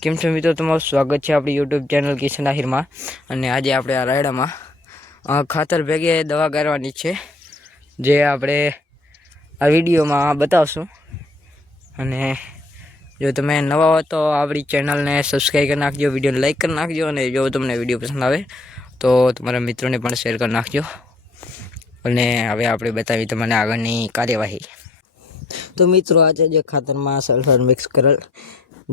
કેમ છો મિત્રો, તમારું સ્વાગત છે આપણી યુટ્યુબ ચેનલ કિશન આહિરમાં. અને આજે આપણે આ રાયડામાં ખાતર ભેગે દવા કરવાની છે, જે આપણે આ વિડીયોમાં બતાવશું. અને જો તમે નવા હો તો આપણી ચેનલને સબસ્ક્રાઈબ કરી નાખજો, વિડીયોને લાઈક કરી નાખજો, અને જો તમને વિડીયો પસંદ આવે તો તમારા મિત્રોને પણ શેર કરી નાખજો. અને હવે આપણે બતાવી તમને આગળની કાર્યવાહી. તો મિત્રો, આજે જે ખાતરમાં સલ્ફર મિક્સ કરેલ,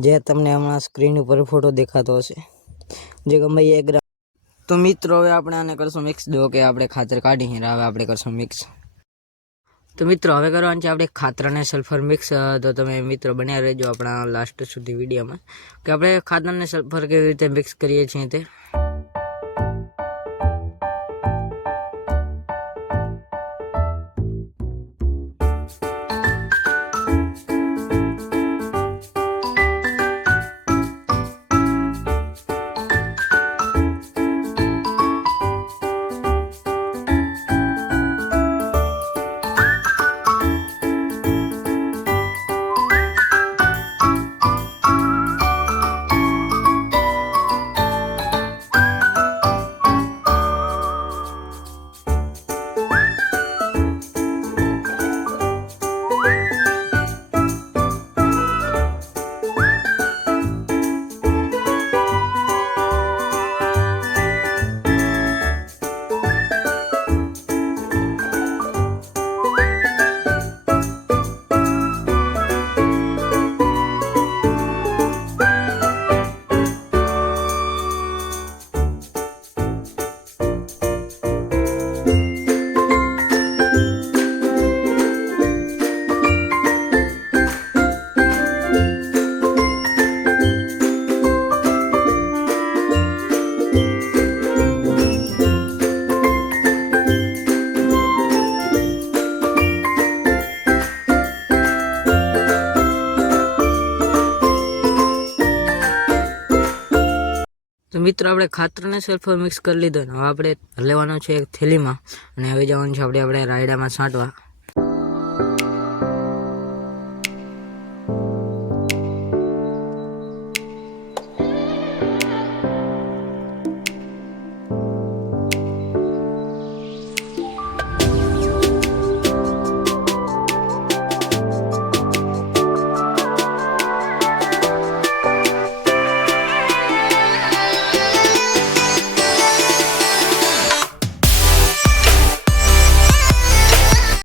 જે તમને હમણાં સ્ક્રીન ઉપર ફોટો દેખાતો હશે, જે ગમે 1 ગ્રામ. તો મિત્રો, હવે આપણે આને કરશું મિક્સ. દો કે આપણે ખાતર કાઢી હવે આપણે કરશું મિક્સ. તો મિત્રો, હવે કરવાનું છે આપણે ખાતર અને સલ્ફર મિક્સ. તો તમે મિત્રો બન્યા રહેજો આપણા લાસ્ટ સુધી વિડીયોમાં, કે આપણે ખાતર અને સલ્ફર કેવી રીતે મિક્સ કરીએ છીએ તે. તો મિત્રો, આપણે ખાતર અને સલ્ફર મિક્સ કરી લીધો ને હવે આપણે લેવાનો છે એક થેલીમાં, અને હવે જવાનું છે આપણે રાયડામાં છાંટવા.